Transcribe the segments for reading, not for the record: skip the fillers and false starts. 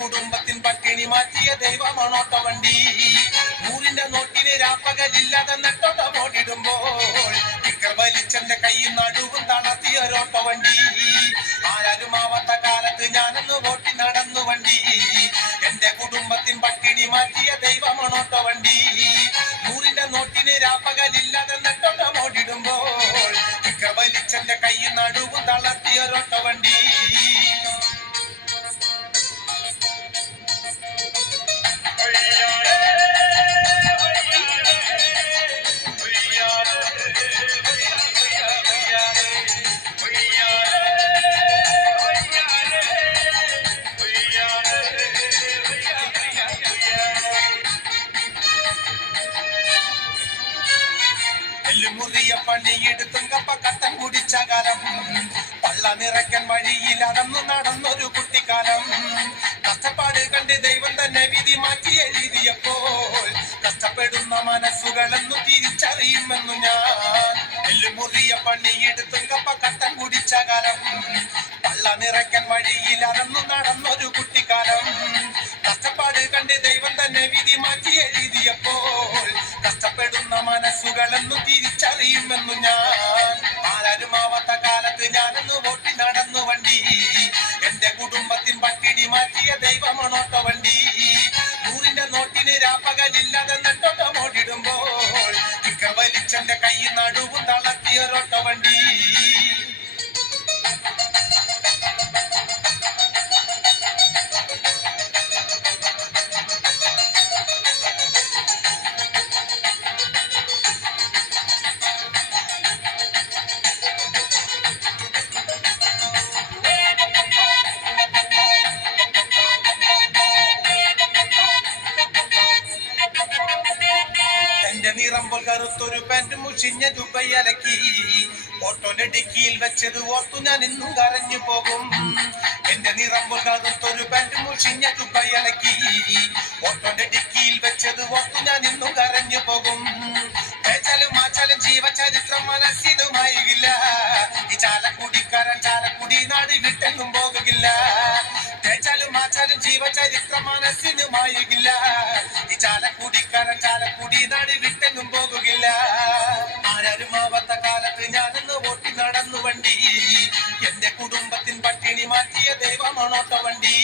കുടുംബത്തിൻ പട്ടിണി മാറ്റിയ ദൈവമാണോട്ട വണ്ടി. നൂറിന്റെ നോട്ടിന് രാപ്പകലില്ലാതെ നെട്ടോട്ട ഓടിടുമ്പോൾ ടിക്കർ വലിച്ചെന്റെ കൈയിൽ നടുവും തളർത്തിയൊരോട്ട വണ്ടി. ആരും ആവാത്ത കാലത്ത് ഞാനൊന്ന് ഓട്ടി നടന്നു വണ്ടി. എന്റെ കുടുംബത്തിൻ പട്ടിണി മാറ്റിയ ദൈവമാണോട്ട വണ്ടി. നൂറിന്റെ നോട്ടിന് രാപ്പകലില്ലാതെ നെട്ടോട്ട ഓടിടുമ്പോൾ ടിക്കർ വലിച്ചെന്റെ കൈയിൽ നടുവും തളർത്തിയൊരോട്ട വണ്ടി. മുറിയ പണിയെടുത്തും കപ്പ കട്ടൻ കുടിച്ച കാലം, പള്ള നിറയ്ക്കാൻ വഴിയിൽ അടന്നു നടന്നൊരു കുട്ടിക്കാലം. കഷ്ടപ്പാട് കണ്ട് ദൈവം തന്നെ വിധി മാറ്റി എഴുതിയപ്പോൾ കഷ്ടപ്പെടുന്ന മനസ്സുകളെന്നു തിരിച്ചറിയുമെന്നു ഞാൻ. എല്ലുമുറിയ പണിയെടുത്തും കപ്പ കട്ടൻ കുടിച്ച കാലം, പള്ള നിറയ്ക്കാൻ വഴിയിൽ അടന്നു നടന്നൊരു കുട്ടിക്കാലം. കഷ്ടപ്പാട് കണ്ട് ദൈവം തന്നെ വിധി മാറ്റി എഴുതിയപ്പോൾ കഷ്ടപ്പെടുന്ന മനസ്സുകളെന്നു തിരിച്ചറിയുമെന്നു ഞാൻ. ആരും ആവാത്ത കാലത്ത് ഞാനൊന്ന് ഓട്ടി നടന്നു വണ്ടി. എന്റെ കുടുംബത്തിൻ പട്ടിണി മാറ്റിയ ദൈവമാണോട്ട വണ്ടി. നൂറിന്റെ നോട്ടിന് രാപ്പകലില്ലാതെ നെട്ടോട്ട ഓടിടുമ്പോൾ ടിക്കർ വലിച്ചെന്റെ കൈ നടുവും തളർത്തിയൊരോട്ട വണ്ടി. എന്റെ നിറമ്പോൾ കറുത്തൊരു പാന്റ് മുഷിഞ്ഞ ദുബൈയലക്കി ഓട്ടോന്റെ ഡിക്കിയിൽ വെച്ചത് ഓർത്തു ഞാൻ ഇന്നും കരഞ്ഞു പോകും. എന്റെ നിറമ്പോൾ കറുത്തൊരു പാന്റ് മുഷിഞ്ഞ ദുബൈയലക്കി ഓട്ടോന്റെ ഡിക്കിയിൽ വെച്ചത് ഓർത്തു ഞാൻ ഇന്നും കരഞ്ഞു പോകും. തേച്ചാലും മാച്ചാലും ജീവചരിത്രം മനസ്സിനുമായില്ല. ഈ ചാലക്കുടിക്കാരൻ ചാലക്കുടി നാട് വിട്ടെങ്ങും പോകുകില്ല. തേച്ചാലും മാച്ചാലും ജീവചരിത്രം മനസ്സിനുമായില്ല. ഈ ചാലക്കുടിക്കാരൻ ചാലക്കുടി നാട് വിട്ടെങ്ങും പോകുകില്ല. ആരും ആവാത്ത കാലത്ത് ഞാനൊന്ന് ഓട്ടി നടന്നു വണ്ടി. എന്റെ കുടുംബത്തിൻ പട്ടിണി മാറ്റിയ ദൈവമാണോട്ട വണ്ടി.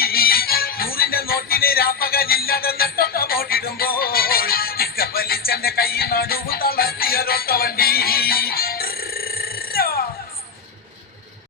നൂറിന്റെ നോട്ടിന് രാപ്പകലില്ലാതെ നെട്ടോട്ട ഓടിടുമ്പോൾ ടിക്കർ വലിച്ചെന്റെ കൈ നടുവും തളർത്തിയൊരോട്ട വണ്ടി.